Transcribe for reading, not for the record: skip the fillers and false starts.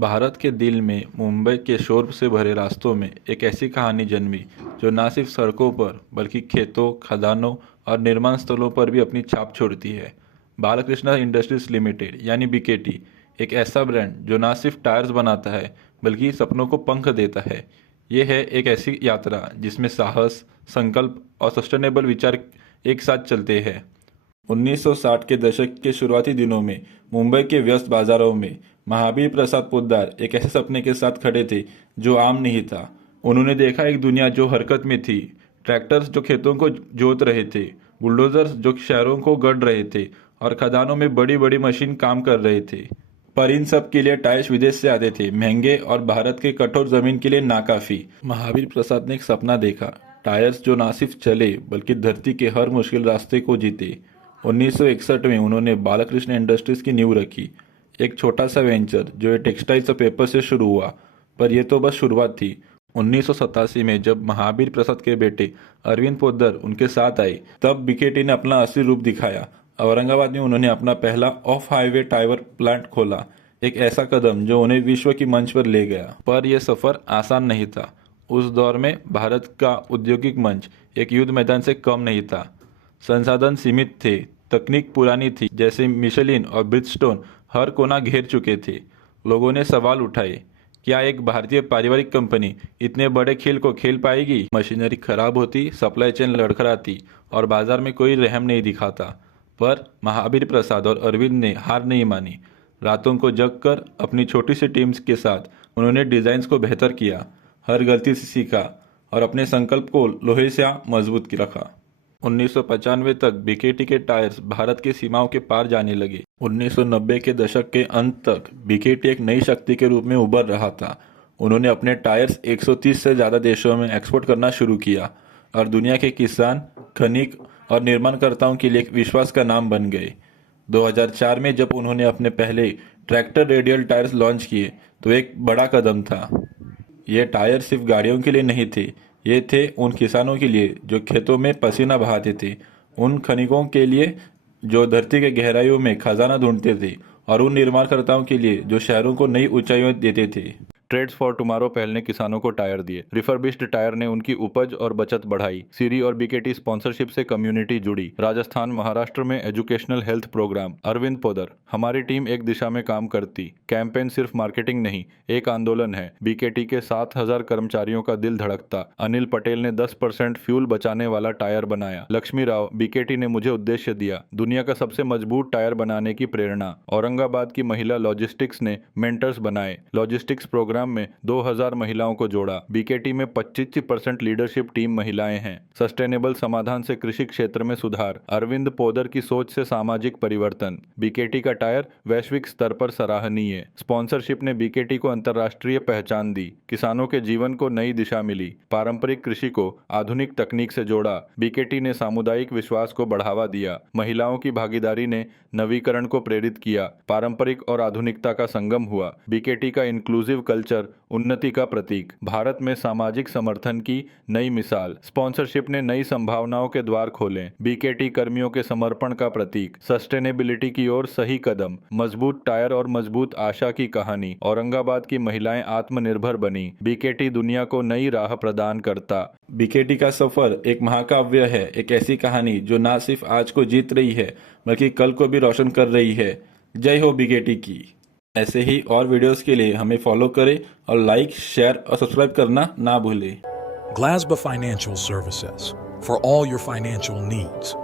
भारत के दिल में मुंबई के शोर से भरे रास्तों में एक ऐसी कहानी जन्मी जो न सिर्फ सड़कों पर बल्कि खेतों, खदानों और निर्माण स्थलों पर भी अपनी छाप छोड़ती है। बालकृष्णा इंडस्ट्रीज लिमिटेड यानी बीकेटी एक ऐसा ब्रांड जो न सिर्फ टायर्स बनाता है बल्कि सपनों को पंख देता है। ये है एक ऐसी यात्रा जिसमें साहस, संकल्प और सस्टेनेबल विचार एक साथ चलते हैं। 1960 के दशक के शुरुआती दिनों में मुंबई के व्यस्त बाजारों में महावीर प्रसाद पोद्दार एक ऐसे सपने के साथ खड़े थे जो आम नहीं था। उन्होंने देखा एक दुनिया जो हरकत में थी, ट्रैक्टर्स जो खेतों को जोत रहे थे, बुलडोजर्स जो शहरों को गढ़ रहे थे और खदानों में बड़ी बड़ी मशीन काम कर रहे थे। पर इन सब के लिए टायर्स विदेश से आते थे, महंगे और भारत के कठोर जमीन के लिए नाकाफी। महावीर प्रसाद ने एक सपना देखा, टायर्स जो ना सिर्फ चले बल्कि धरती के हर मुश्किल रास्ते को जीते। 1961 में उन्होंने बालकृष्ण इंडस्ट्रीज की नींव रखी, एक छोटा सा वेंचर जो टेक्सटाइल्स और पेपर से शुरू हुआ, पर यह तो बस शुरुआत थी। 1987 में जब महावीर प्रसाद के बेटे अरविंद पोद्दार उनके साथ आए, तब बीकेटी ने अपना असली रूप दिखाया। औरंगाबाद में उन्होंने अपना पहला ऑफ हाईवे टायर प्लांट खोला, एक ऐसा कदम जो उन्हें विश्व की मंच पर ले गया। पर यह सफर आसान नहीं था। उस दौर में भारत का औद्योगिक मंच एक युद्ध मैदान से कम नहीं था। संसाधन सीमित थे, तकनीक पुरानी थी, जैसे मिशेलिन और ब्रिजस्टोन हर कोना घेर चुके थे। लोगों ने सवाल उठाए, क्या एक भारतीय पारिवारिक कंपनी इतने बड़े खेल को खेल पाएगी? मशीनरी खराब होती, सप्लाई चेन लड़खड़ाती और बाजार में कोई रहम नहीं दिखाता। पर महावीर प्रसाद और अरविंद ने हार नहीं मानी। रातों को जगकर अपनी छोटी सी टीम्स के साथ उन्होंने डिजाइन्स को बेहतर किया, हर गलती से सीखा और अपने संकल्प को लोहे से मजबूत रखा। 1995 तक बीकेटी के टायर्स भारत की सीमाओं के पार जाने लगे। 1990 के दशक के अंत तक बीकेटी एक नई शक्ति के रूप में उभर रहा था। उन्होंने अपने टायर्स 130 से ज़्यादा देशों में एक्सपोर्ट करना शुरू किया और दुनिया के किसान, खनिक और निर्माणकर्ताओं के लिए एक विश्वास का नाम बन गए। 2004 में जब उन्होंने अपने पहले ट्रैक्टर रेडियल टायर्स लॉन्च किए तो एक बड़ा कदम था। ये टायर सिर्फ गाड़ियों के लिए नहीं थे, ये थे उन किसानों के लिए जो खेतों में पसीना बहाते थे, उन खनिकों के लिए जो धरती के गहराइयों में खजाना ढूंढते थे और उन निर्माणकर्ताओं के लिए जो शहरों को नई ऊंचाइयों देते थे। ट्रेड्स फॉर टुमारो पहल ने किसानों को टायर दिए, रिफर्बिश्ड टायर ने उनकी उपज और बचत बढ़ाई। सीरी और बीकेटी स्पॉन्सरशिप से कम्युनिटी जुड़ी। राजस्थान, महाराष्ट्र में educational health programme. Arvind Poddar, हमारी टीम एक दिशा में काम करती। कैंपेन सिर्फ मार्केटिंग नहीं, एक आंदोलन है। बीकेटी के 7,000 कर्मचारियों का दिल धड़कता। अनिल पटेल ने 10% फ्यूल बचाने वाला टायर बनाया। लक्ष्मी राव, बीकेटी ने मुझे उद्देश्य दिया, दुनिया का सबसे मजबूत टायर बनाने की प्रेरणा। औरंगाबाद की महिला लॉजिस्टिक्स ने मेंटर्स बनाए। लॉजिस्टिक्स प्रोग्राम में 2000 महिलाओं को जोड़ा। बीकेटी में 25% लीडरशिप टीम महिलाएं हैं। सस्टेनेबल समाधान से कृषि क्षेत्र में सुधार। अरविंद पोद्दार की सोच से सामाजिक परिवर्तन। बीकेटी का टायर वैश्विक स्तर पर सराहनीय। स्पॉन्सरशिप ने बीकेटी को अंतर्राष्ट्रीय पहचान दी। किसानों के जीवन को नई दिशा मिली। पारंपरिक कृषि को आधुनिक तकनीक से जोड़ा। बीकेटी ने सामुदायिक विश्वास को बढ़ावा दिया। महिलाओं की भागीदारी ने नवीकरण को प्रेरित किया। पारंपरिक और आधुनिकता का संगम हुआ। बीकेटी का इंक्लूसिव कल्चर उन्नति का प्रतीक। भारत में सामाजिक समर्थन की नई मिसाल। स्पॉन्सरशिप ने नई संभावनाओं के द्वार खोले। बीकेटी कर्मियों के समर्पण का प्रतीक। सस्टेनेबिलिटी की ओर सही कदम। मजबूत टायर और मजबूत आशा की कहानी। औरंगाबाद की महिलाएं आत्मनिर्भर बनी। बीकेटी दुनिया को नई राह प्रदान करता। बीकेटी का सफर एक महाकाव्य है, एक ऐसी कहानी जो ना सिर्फ आज को जीत रही है बल्कि कल को भी रोशन कर रही है। जय हो बीकेटी की। ऐसे ही और वीडियोस के लिए हमें फॉलो करें और लाइक, शेयर और सब्सक्राइब करना ना भूलें। Glasba Financial Services for all your financial needs.